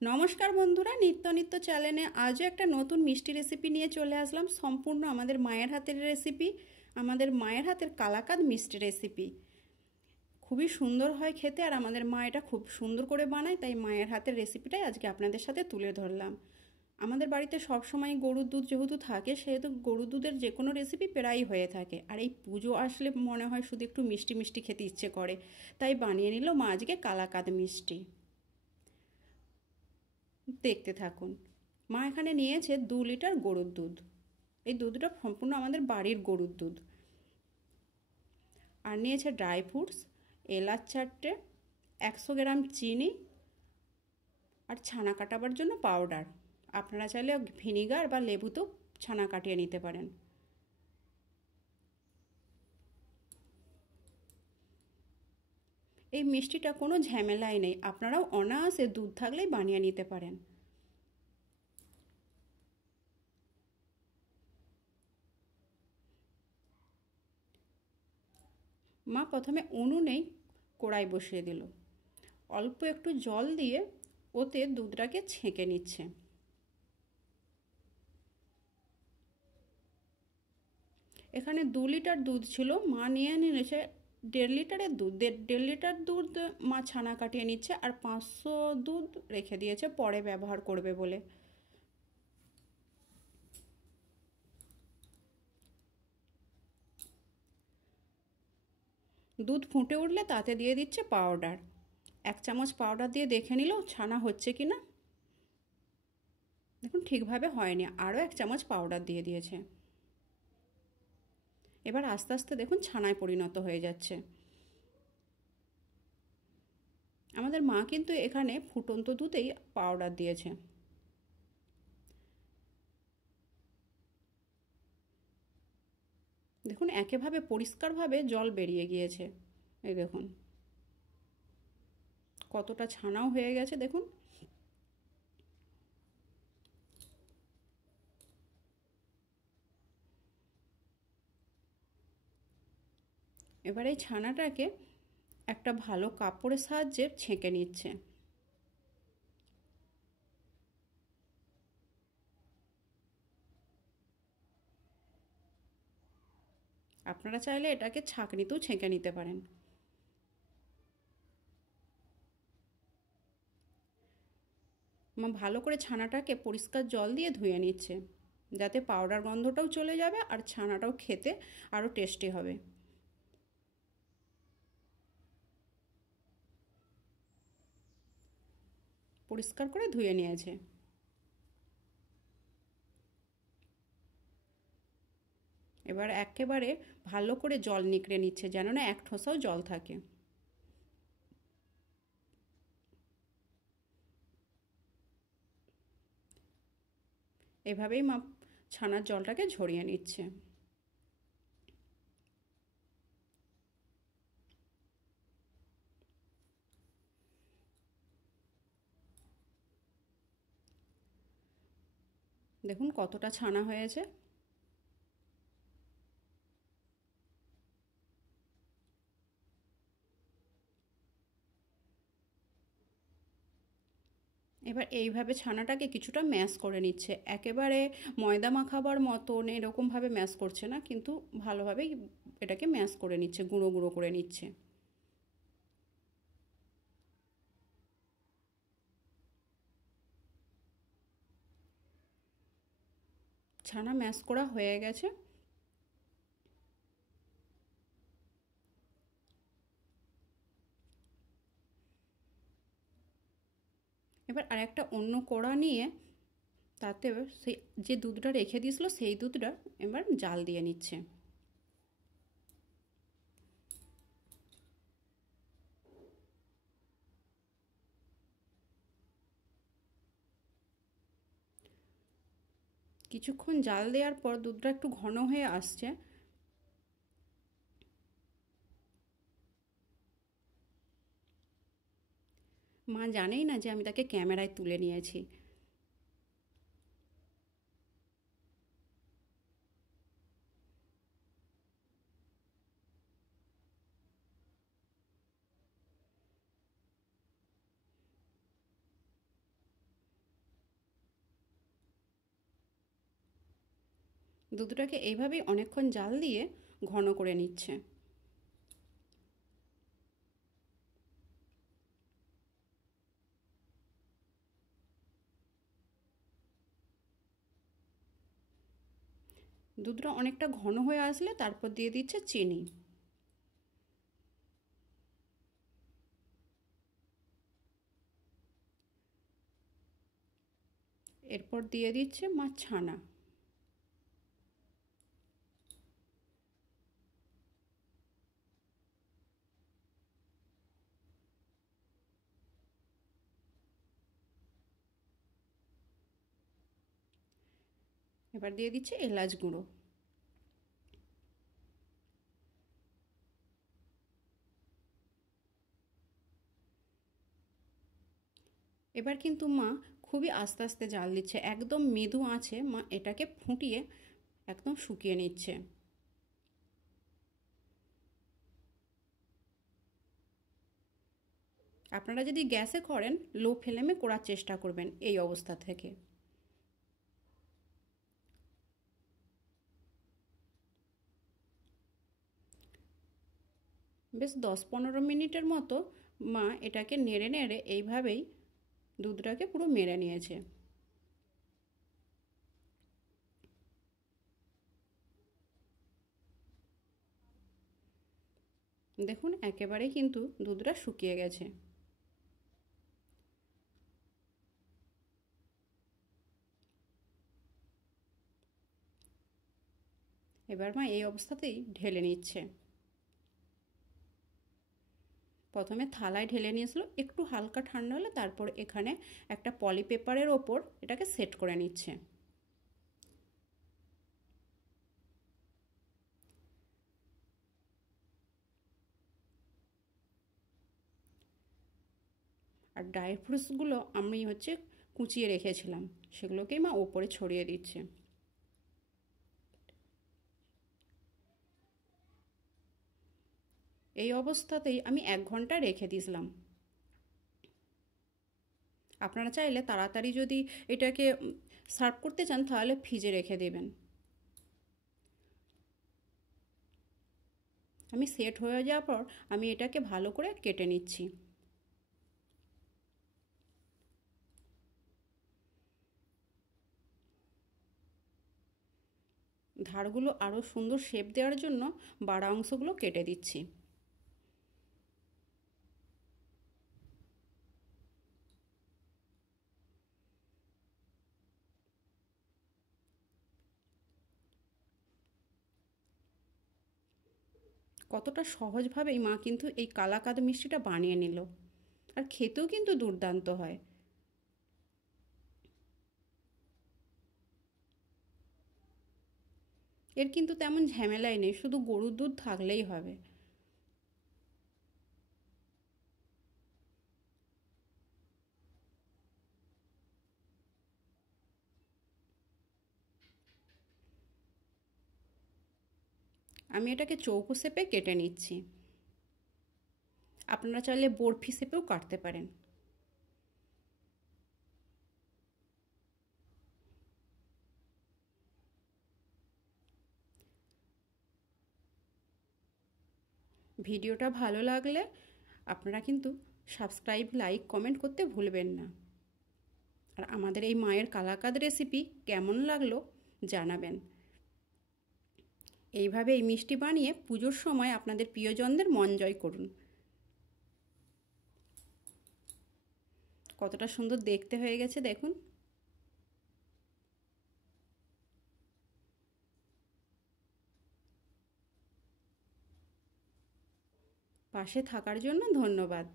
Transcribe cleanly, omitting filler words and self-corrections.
নমস্কার বন্ধুরা, নিত্য নিত্য চ্যানেলে আজও একটা নতুন মিষ্টি রেসিপি নিয়ে চলে আসলাম। সম্পূর্ণ আমাদের মায়ের হাতের রেসিপি, আমাদের মায়ের হাতের কালাকাঁদ মিষ্টি রেসিপি। খুবই সুন্দর হয় খেতে, আর আমাদের মা এটা খুব সুন্দর করে বানায়, তাই মায়ের হাতের রেসিপিটাই আজকে আপনাদের সাথে তুলে ধরলাম। আমাদের বাড়িতে সব সময় গরুর দুধ যেহেতু থাকে, সেহেতু গরুর দুধের যে কোনো রেসিপি প্রায়ই হয়ে থাকে। আর এই পুজো আসলে মনে হয় শুধু একটু মিষ্টি মিষ্টি খেতে ইচ্ছে করে, তাই বানিয়ে নিল মা আজকে কালাকাঁদ মিষ্টি। দেখতে থাকুন। মা এখানে নিয়েছে 2 লিটার গরুর দুধ। এই দুধটা সম্পূর্ণ আমাদের বাড়ির গরুর দুধ। আর নিয়েছে ড্রাই ফ্রুটস, এলাচ 4টে, 100 গ্রাম চিনি, আর ছানা কাটাবার জন্য পাউডার। আপনারা চাইলে ভিনিগার বা লেবুতেও ছানা কাটিয়ে নিতে পারেন। এই মিষ্টিটা কোনো ঝামেলাই নেই, আপনারাও অনায়াসে দুধ থাকলেই বানিয়ে নিতে পারেন। মা প্রথমে উনুনেই কড়াই বসিয়ে দিল। অল্প একটু জল দিয়ে ওতে দুধটাকে ছেঁকে নিচ্ছে। এখানে 2 লিটার দুধ ছিল, মা নিয়ে নিয়েছে 1.5 লিটারের দুধ। 1.5 লিটার দুধ মা ছানা কাটিয়ে নিচ্ছে, আর 500 দুধ রেখে দিয়েছে পরে ব্যবহার করবে বলে। দুধ ফুটে উঠলে তাতে দিয়ে দিচ্ছে পাউডার। 1 চামচ পাউডার দিয়ে দেখে নিল ছানা হচ্ছে কি না। দেখুন ঠিকভাবে হয়নি, আরও 1 চামচ পাউডার দিয়ে দিয়েছে। এবার আস্তে আস্তে দেখুন ছানায় পরিণত হয়ে যাচ্ছে। আমাদের মা কিন্তু এখানে ফুটন্ত দুধেই পাউডার দিয়েছে। দেখুন একেভাবে পরিষ্কারভাবে জল বেরিয়ে গিয়েছে। এই দেখুন কতটা ছানাও হয়ে গেছে দেখুন। এবার এই ছানাটাকে একটা ভালো কাপড়ের সাহায্যে ছেঁকে নিচ্ছে। আপনারা চাইলে এটাকে ছাঁকনিতেও ছেঁকে নিতে পারেন। ভালো করে ছানাটাকে পরিষ্কার জল দিয়ে ধুয়ে নিচ্ছে, যাতে পাউডার গন্ধটাও চলে যাবে আর ছানাটাও খেতে আরও টেস্টি হবে। পরিষ্কার করে ধুয়ে নিয়েছে। এবার একেবারে ভালো করে জল নিকড়ে নিচ্ছে, যেন না এক ঠোসাও জল থাকে। এভাবেই ছানার জলটাকে ঝরিয়ে নিচ্ছে। দেখুন কতটা ছানা হয়েছে। এবার এইভাবে ছানাটাকে কিছুটা ম্যাশ করে নিচ্ছে, একেবারে ময়দা মাখাবার মতন এরকমভাবে ম্যাশ করছে না, কিন্তু ভালোভাবেই এটাকে ম্যাশ করে নিচ্ছে, গুঁড়ো গুঁড়ো করে নিচ্ছে। ছানা ম্যাশ করা হয়ে গেছে। এবার আরেকটা অন্য কড়া নিয়ে তাতে সেই যে দুধটা রেখে দিয়েছিল সেই দুধটা এবার জাল দিয়ে নিচ্ছে। কিছুক্ষণ জাল দেওয়ার পর দুধটা একটু ঘন হয়ে আসছে। মা জানেই না যে আমি তাকে ক্যামেরায় তুলে নিয়েছি। দুধটাকে এইভাবেই অনেকক্ষণ জাল দিয়ে ঘন করে নিচ্ছে। দুধটা অনেকটা ঘন হয়ে আসলে তারপর দিয়ে দিচ্ছে চিনি। এরপর দিয়ে দিচ্ছে ছানা। এবার দিয়ে দিচ্ছে এলাচ গুঁড়ো। এবার কিন্তু মা খুবই আস্তে আস্তে জাল দিচ্ছে, একদম মৃদু আঁচে মা এটাকে ফুটিয়ে একদম শুকিয়ে নিচ্ছে। আপনারা যদি গ্যাসে করেন লো ফ্লেমে করার চেষ্টা করবেন এই অবস্থা থেকে। বেশ 10-15 মিনিটের মতো মা এটাকে নেড়ে নেড়ে এইভাবেই দুধটাকে পুরো মেরে নিয়েছে। দেখুন একেবারেই কিন্তু দুধটা শুকিয়ে গেছে। এবার মা এই অবস্থাতেই ঢেলে নিচ্ছে। প্রথমে থালায় ঢেলে নিয়েছিল, একটু হালকা ঠান্ডা হলে তারপর এখানে একটা পলি পেপারের ওপর এটাকে সেট করে নিচ্ছে। আর ড্রাই ফ্রুটসগুলো আমি কুচিয়ে রেখেছিলাম, সেগুলোকেই মা ওপরে ছড়িয়ে দিচ্ছে। এই অবস্থাতেই আমি 1 ঘন্টা রেখে দিয়েছিলাম। আপনারা চাইলে তাড়াতাড়ি যদি এটাকে সার্ভ করতে চান তাহলে ফ্রিজে রেখে দেবেন। আমি সেট হয়ে যাওয়ার পর আমি এটাকে ভালো করে কেটে নিচ্ছি। ধারগুলো আরও সুন্দর শেপ দেওয়ার জন্য বাড়া অংশগুলো কেটে দিচ্ছি। কতটা সহজভাবেই মা কিন্তু এই কালাকাঁদ মিষ্টিটা বানিয়ে নিল, আর খেতেও কিন্তু দুর্দান্ত হয়। এর কিন্তু তেমন ঝামেলাই নেই, শুধু গরুর দুধ থাকলেই হবে। আমি এটাকে চৌকো শেপে কেটে নিচ্ছি। আপনারা চাইলে বরফি শেপেও কাটতে পারেন। ভিডিওটা ভালো লাগলে আপনারা কিন্তু সাবস্ক্রাইব, লাইক, কমেন্ট করতে ভুলবেন না। আর আমাদের এই মায়ের কালাকাঁদ রেসিপি কেমন লাগলো জানাবেন। এইভাবে এই মিষ্টি বানিয়ে পুজোর সময় আপনাদের প্রিয়জনদের মন জয় করুন। কতটা সুন্দর দেখতে হয়ে গেছে দেখুন। পাশে থাকার জন্য ধন্যবাদ।